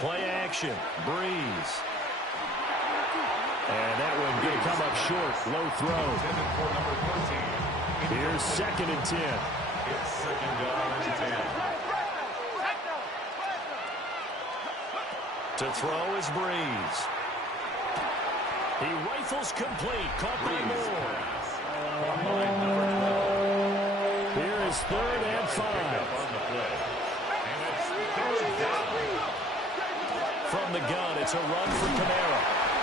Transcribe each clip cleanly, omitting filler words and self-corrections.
play action. Breeze. And that one going to come up short. Low throw. Here's 2nd and 10. It's 2nd down and 10. To throw is Breeze. He rifles complete. Caught by Moore. Here is 3rd and 5. From the gun, it's a run for Kamara.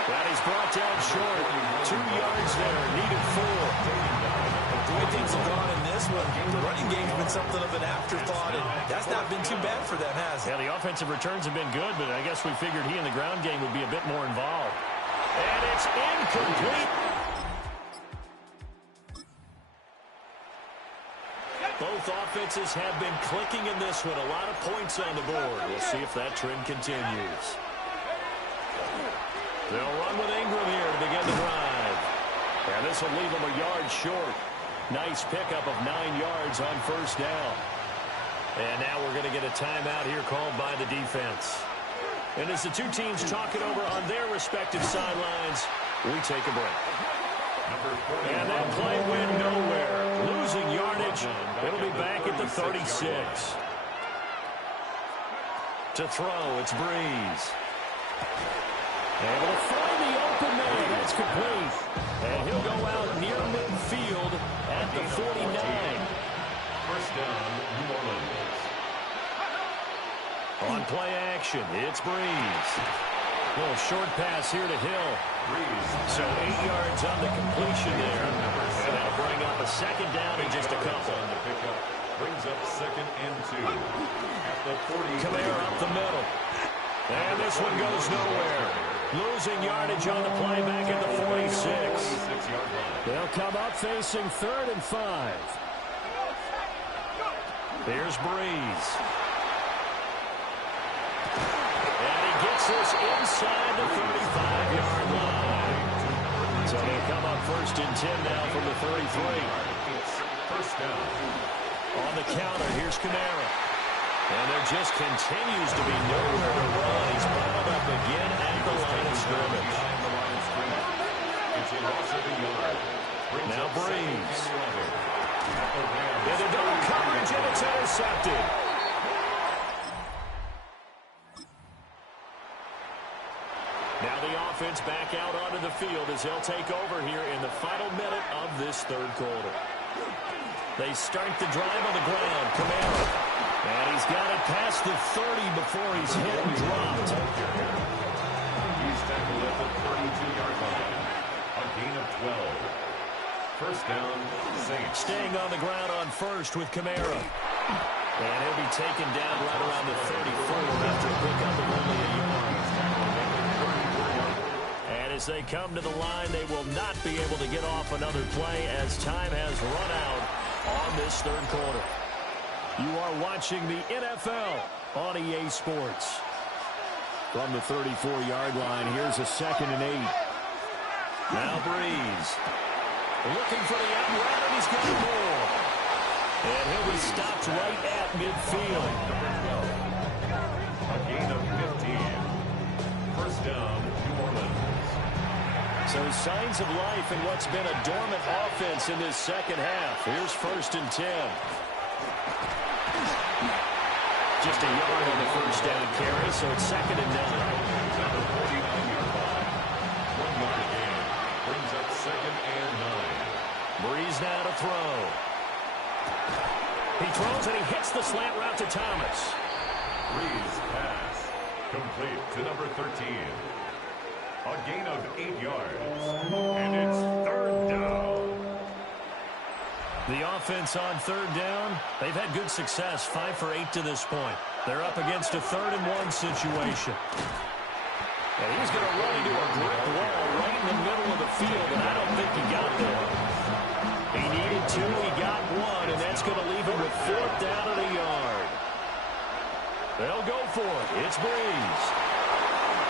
That is brought down short. 2 yards there, needed 4. The way things have gone in this one, the running game's been something of an afterthought, and that's not been too bad for them, has it? Yeah, the offensive returns have been good, but I guess we figured he in the ground game would be a bit more involved. And it's incomplete. Both offenses have been clicking in this one. A lot of points on the board. We'll see if that trend continues. They'll run with Ingram here to begin the drive. And this will leave them a yard short. Nice pickup of 9 yards on 1st down. And now we're going to get a timeout here called by the defense. And as the two teams talk it over on their respective sidelines, we take a break. And that play went nowhere. Losing yardage. It'll be back at the 36. To throw, it's Breeze. Able to find the open man. That's complete. And he'll go out near midfield at the 49. 1st down, New Orleans. On play action, it's Breeze. Little short pass here to Hill. So 8 yards on the completion there. And that'll bring up a 2nd down in just a couple. On the pickup. Brings up 2nd and 2. At the 40. Kamara up the middle. And this one goes nowhere. Losing yardage on the play back at the 46. They'll come up facing 3rd and 5. Here's Breeze. And he gets this inside the 35-yard line. So they'll come up 1st and 10 now from the 33. It's 1st down. On the counter, here's Kamara. And there just continues to be nowhere to run. He's bottled up again at the line of scrimmage. It's a loss of a yard. Now Breeze. Into double coverage, and it's intercepted. Now the offense back out onto the field as they'll take over here in the final minute of this 3rd quarter. They start the drive on the ground. Kamara. And he's got it past the 30 before he's hit and dropped. He's tackled at the 32-yard line. A gain of 12. 1st down, Saints. Staying on the ground on 1st with Kamara. And he'll be taken down right around the 34 after a pickup of only a yard. And as they come to the line, they will not be able to get off another play as time has run out on this 3rd quarter. You are watching the NFL on EA Sports. From the 34-yard line, here's a 2nd and 8. Now Breeze. Looking for the out route, and he's got more. And he'll be stopped right at midfield. A gain of 15. 1st down, New Orleans. So signs of life in what's been a dormant offense in this 2nd half. Here's 1st and 10. Just a yard on the 1st down carry, so it's 2nd and 9. At the 49-yard line. 1 yard gain. Brings up 2nd and 9. Breeze now to throw. He throws and he hits the slant route to Thomas. Breeze pass. Complete to number 13. A gain of 8 yards. And it's 3rd down. The offense on 3rd down, they've had good success, 5 for 8 to this point. They're up against a 3rd and 1 situation. And he's going to run into a brick wall right in the middle of the field, and I don't think he got there. He needed 2, he got 1, and that's going to leave him with 4th down and a yard. They'll go for it. It's Breeze.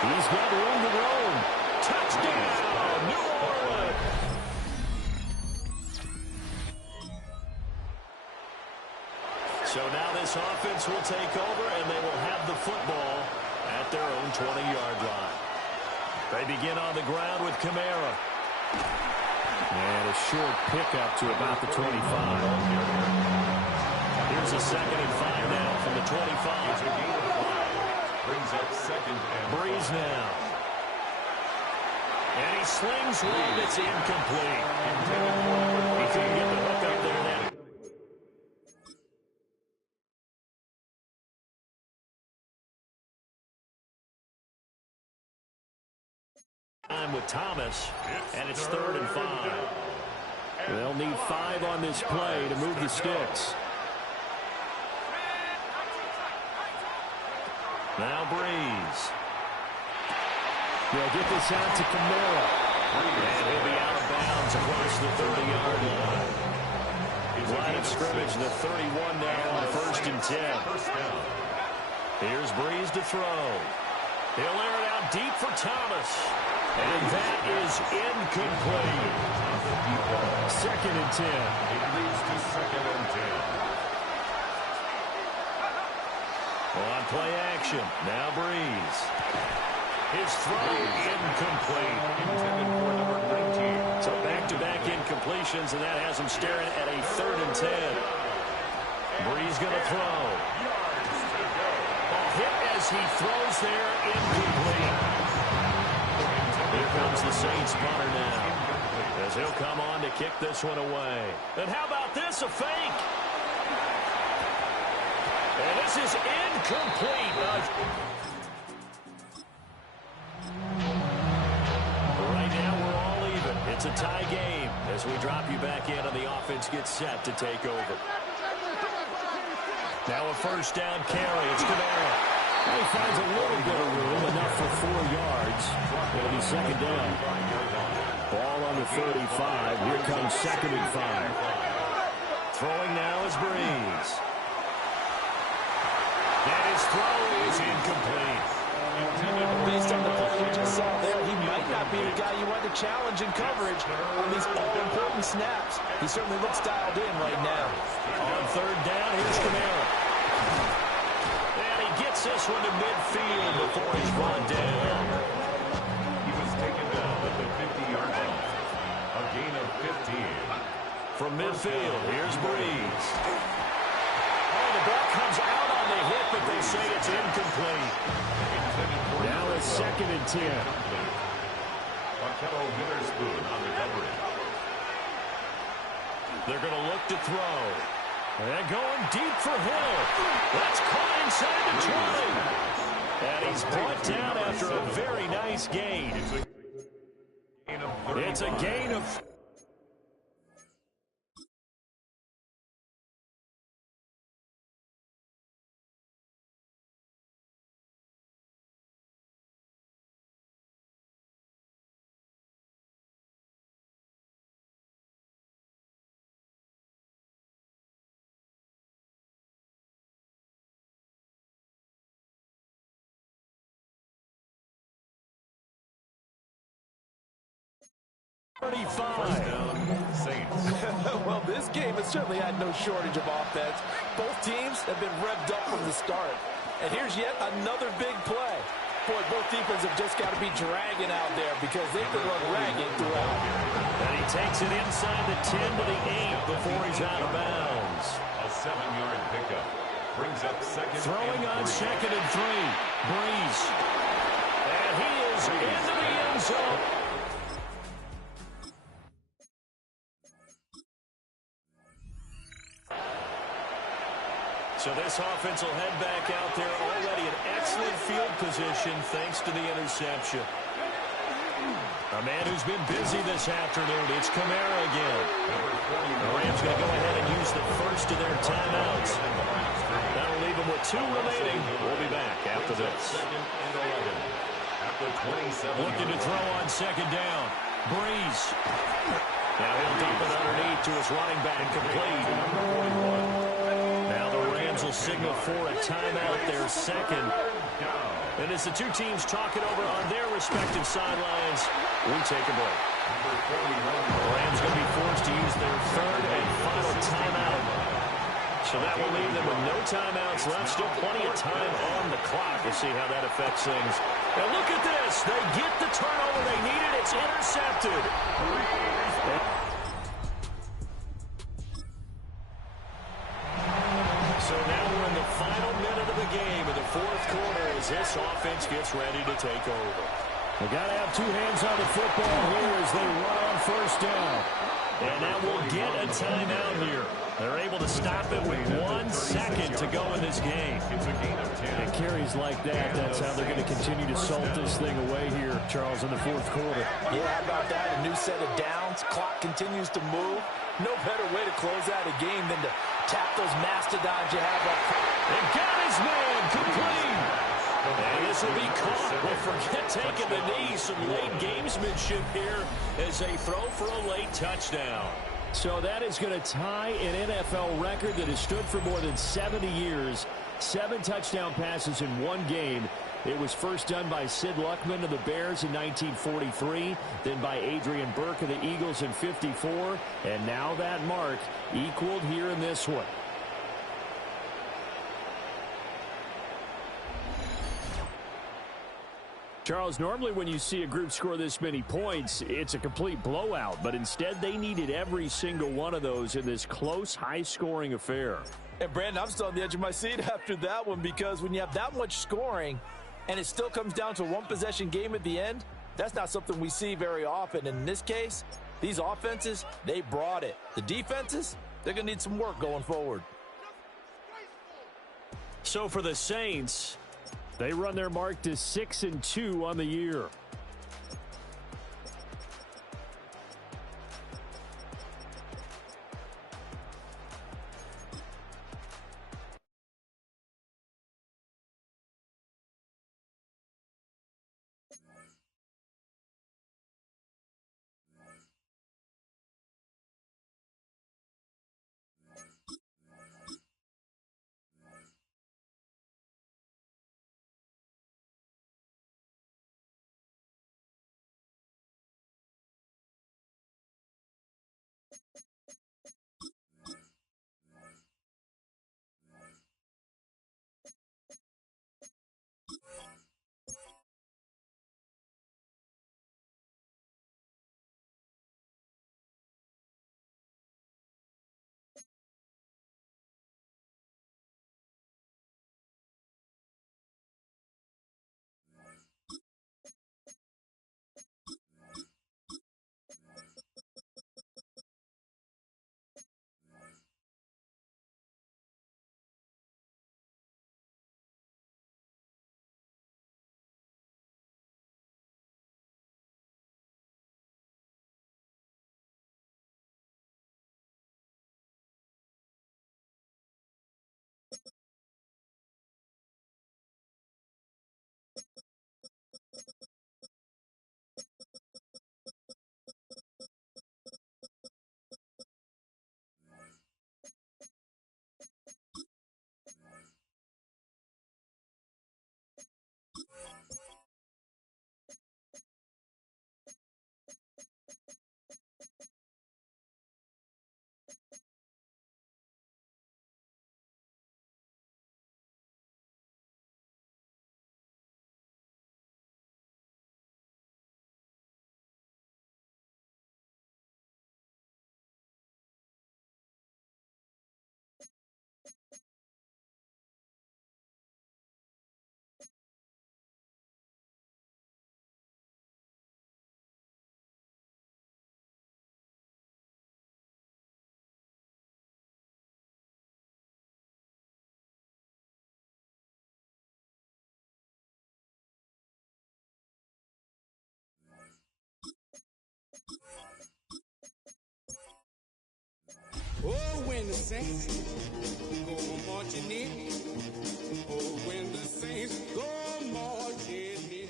He's got room to roam. Touchdown, New Orleans. So now this offense will take over, and they will have the football at their own 20-yard line. They begin on the ground with Kamara. And a short pickup to about the 25. Here's a 2nd and 5 now from the 25. Brings up 2nd and Breeze now. And he slings one. It's incomplete. He couldn't get the hook up there then. Time with Thomas, and it's 3rd and 5. They'll need 5 on this play to move the sticks. Now Breeze. They'll get this out to Kamara. And he'll be out of bounds across the 30-yard line. Line of scrimmage, the 31 now on 1st and 10. Here's Breeze to throw. He'll air it out deep for Thomas. And that is incomplete. 2nd and 10. it leads to 2nd and 10. On play action, now Breeze. His throw incomplete. Intended for number 19. So back-to-back incompletions, and that has him staring at a 3rd and 10. Breeze going to throw. A hit as he throws there, incomplete. Here comes the Saints punter now, as he'll come on to kick this one away. And how about this, a fake? And this is incomplete. Right now, we're all even. It's a tie game as we drop you back in and the offense gets set to take over. Now a 1st down carry. It's Kamara. He finds a little bit of room, enough for 4 yards. It'll be 2nd down. Ball on the 35. Here comes 2nd and 5. Throwing now is Breeze. And his throw is incomplete. Based on the play we just saw there, he might not be the guy you want to challenge in coverage on these all-important snaps. He certainly looks dialed in right now. On 3rd down, here's Kamara. And he gets this one to midfield before he's brought down. He was taken down at the 50-yard line. A gain of 15. From midfield, here's Breeze. Oh, the ball comes out on the hit, but they say it's incomplete. Now it's 2nd and 10. Markello Witherspoon on the coverage. They're going to look to throw. And going deep for Hill. That's caught inside the 20. And he's brought down after a very nice gain. It's a gain of... Saints. Well, this game has certainly had no shortage of offense. Both teams have been revved up from the start. And here's yet another big play. Boy, both defenses have just got to be dragging out there because they've been run ragged throughout. And he takes it inside the 10 to the 8 before he's out of bounds. A 7-yard pickup. Brings up 2nd Throwing and on 3. 2nd and 3. Breeze. And he is into the end zone. So this offense will head back out there already in excellent field position thanks to the interception. A man who's been busy this afternoon, it's Kamara again. The Rams going to go ahead and use the first of their timeouts. That'll leave them with 2 remaining. We'll be back after this. Looking to throw on 2nd down. Breeze. Now he'll dump it underneath to his running back, complete. Now the Rams will signal for a timeout, their 2nd. And as the two teams talk it over on their respective sidelines, we take a break. The Rams going to be forced to use their 3rd and final timeout. So that will leave them with no timeouts left. Still plenty of time on the clock. We'll see how that affects things. And look at this. They get the turnover they needed. It's intercepted. So now we're in the final minute of the game in the fourth quarter as this offense gets ready to take over. They got to have two hands on the football here as they run on first down. And now we'll get a timeout here. They're able to stop it with 1 second to go in this game. It's a gain of 10. It carries like that. That's how they're going to continue to salt this thing away here, Charles, in the fourth quarter. Yeah, how about that? A new set of downs. Clock continues to move. No better way to close out a game than to tap those mastodons you have up front. And got his man complete. And this will be caught. Well, forget taking the knee. Some late gamesmanship here as they throw for a late touchdown. So that is going to tie an NFL record that has stood for more than 70 years. 7 touchdown passes in one game. It was first done by Sid Luckman of the Bears in 1943, then by Adrian Burke of the Eagles in 54, and now that mark equaled here in this one. Charles, normally when you see a group score this many points, it's a complete blowout, but instead they needed every single one of those in this close, high-scoring affair. And, Brandon, I'm still on the edge of my seat after that one because when you have that much scoring and it still comes down to a one-possession game at the end, that's not something we see very often. And in this case, these offenses, they brought it. The defenses, they're going to need some work going forward. So for the Saints, they run their mark to 6-2 on the year. Oh, when the saints go marching in. Oh, when the saints go marching in.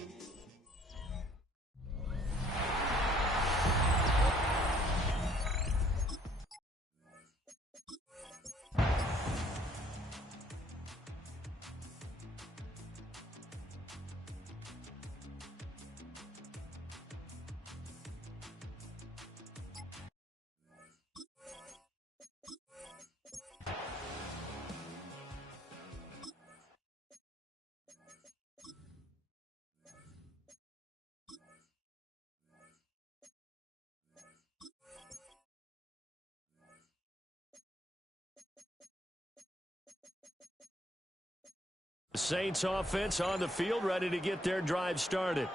Saints offense on the field, ready to get their drive started.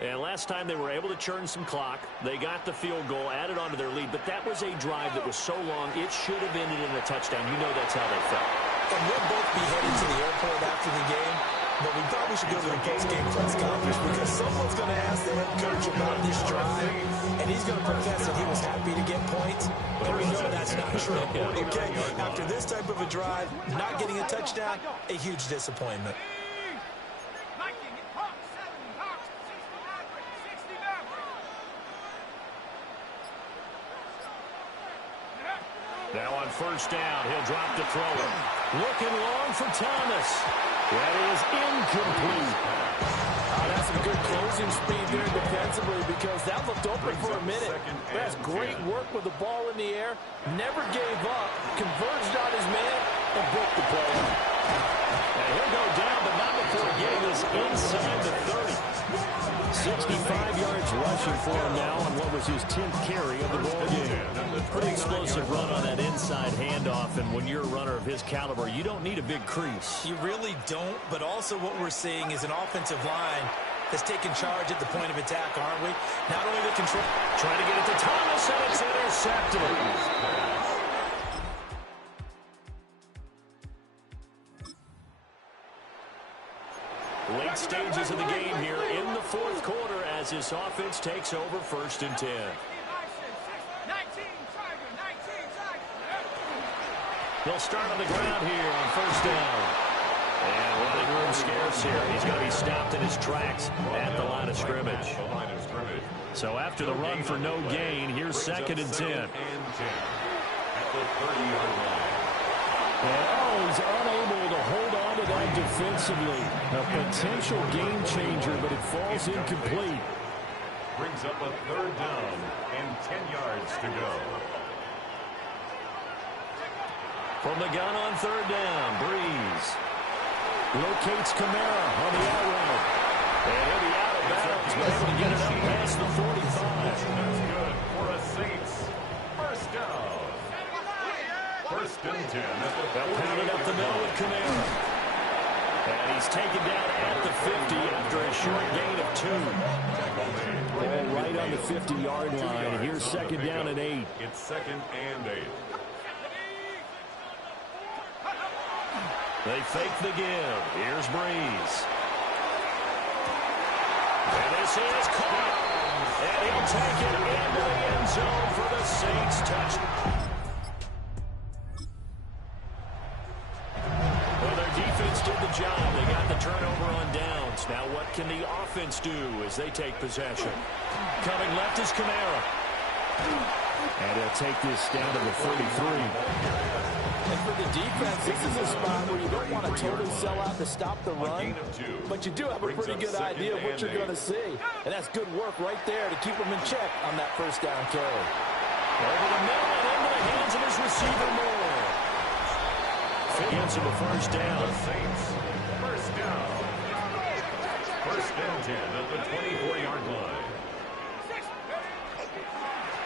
And last time they were able to churn some clock. They got the field goal, added on to their lead, but that was a drive that was so long, it should have ended in a touchdown. You know that's how they felt. And we'll both be headed to the airport after the game, but we thought we should go to the post-game press conference because someone's going to ask the head coach about this drive, and he's going to profess that he was happy to get points, but we know that's not true. Okay, after this type of a drive, not getting a touchdown, a huge disappointment. Now on first down, he'll drop the throw. Looking long for Thomas. That is incomplete. That's some good closing speed there defensively because that looked open for a minute. That's great work with the ball in the air. Never gave up. Converged on his man and broke the play. And he'll go down, but not before getting this inside the 30. 65 yards rushing for him now on what was his 10th carry of the ball game. Pretty explosive run on that inside handoff, and when you're a runner of his caliber, you don't need a big crease. You really don't, but also what we're seeing is an offensive line that's taking charge at the point of attack, aren't we? Not only the control. Trying to get it to Thomas, and it's intercepted. Late stages of the game here in the fourth quarter as this offense takes over 1st and 10. They'll start on the ground here on first down. And running room scarce here. He's going to be stopped in his tracks at the line of scrimmage. So after the run for no gain, here's 2nd and 10. At the 30-yard line. And he's unable to hold on to that defensively. A potential game changer, but it falls incomplete. Brings up a 3rd down and 10 yards to go. From the gun on 3rd down, Breeze. Locates Kamara on the out route. And he'll be out of bounds, but able to get it up past the 45. That's good for a Saints. 1st down. 1st and 10. They'll pound it up the middle with Kamara. And he's taken down at the 50 after a short gain of 2. Ball right on the 50-yard line. Here's 2nd down and 8. It's 2nd and 8. They fake the give. Here's Breeze. And this is caught. And he'll take it into the end zone for the Saints touchdown. Well, their defense did the job. They got the turnover on downs. Now what can the offense do as they take possession? Coming left is Kamara. And he'll take this down to the 33. And for the defense, this is a spot where you don't want to totally sell out to stop the run, but you do have a pretty good idea of what you're going to see. And that's good work right there to keep them in check on that 1st down carry. Over the middle and into the hands of his receiver Moore. Gets him a 1st down. The Saints, 1st down. 1st and 10 at the 24-yard line.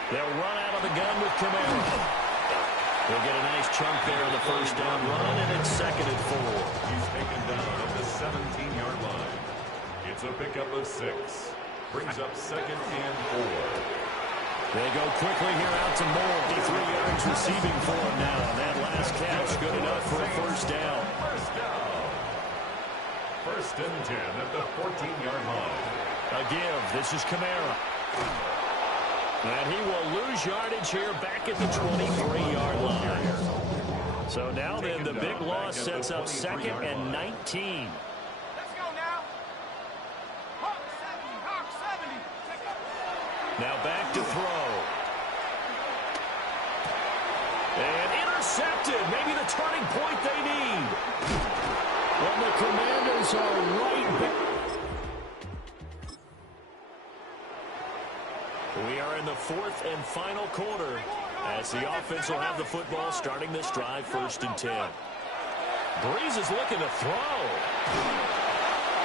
They'll run out of the gun with Kamara. They'll get a nice chunk there on the 1st down run, and it's 2nd and 4. He's taken down at the 17-yard line. It's a pickup of 6. Brings up 2nd and 4. They go quickly here out to Moore. 3 yards receiving for him now. And that last catch good enough for a 1st down. 1st down. 1st and 10 at the 14-yard line. A give. This is Kamara. And he will lose yardage here back at the 23-yard line. So now then the big loss sets up 2nd and 19. Let's go now. Hawk 70. Now back to throw. And intercepted. Maybe the turning point they need. Well, the Commanders are right back. We are in the 4th and final quarter as the offense will have the football starting this drive 1st and 10. Breeze is looking to throw.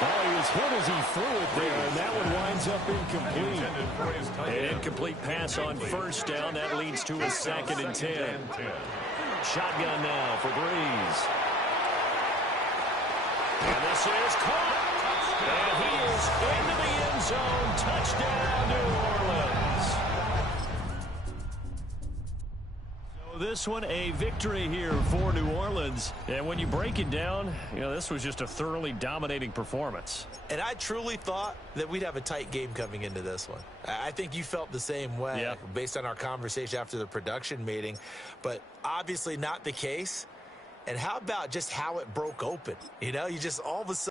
Oh, he was hit as he threw it there, and that one winds up incomplete. An incomplete pass on 1st down. That leads to a 2nd and 10. Shotgun now for Breeze. And this is caught. And he is into the end zone. Touchdown, New Orleans. So this one, a victory here for New Orleans. And when you break it down, this was just a thoroughly dominating performance. And I truly thought that we'd have a tight game coming into this one. I think you felt the same way based on our conversation after the production meeting. But obviously not the case. And how about just how it broke open? You just all of a sudden.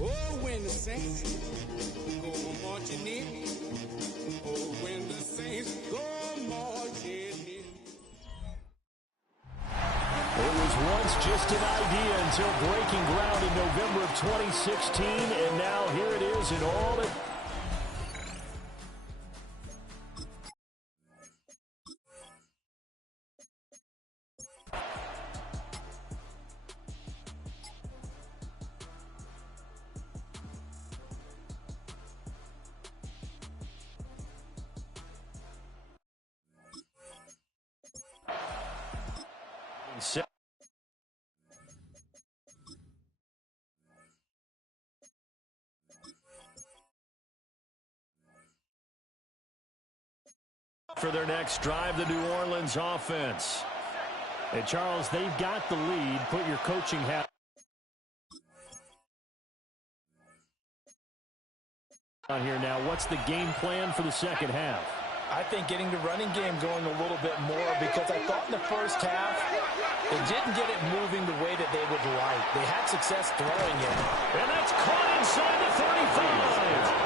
Oh, when the saints go marching in. Oh, when the saints go marching in. It was once just an idea until breaking ground in November of 2016, and now here it is in all it. For their next drive, the New Orleans offense. And Charles, they've got the lead. Put your coaching hat on here now. What's the game plan for the second half? I think getting the running game going a little bit more, because I thought in the first half they didn't get it moving the way that they would like. They had success throwing it. And that's caught inside the 35.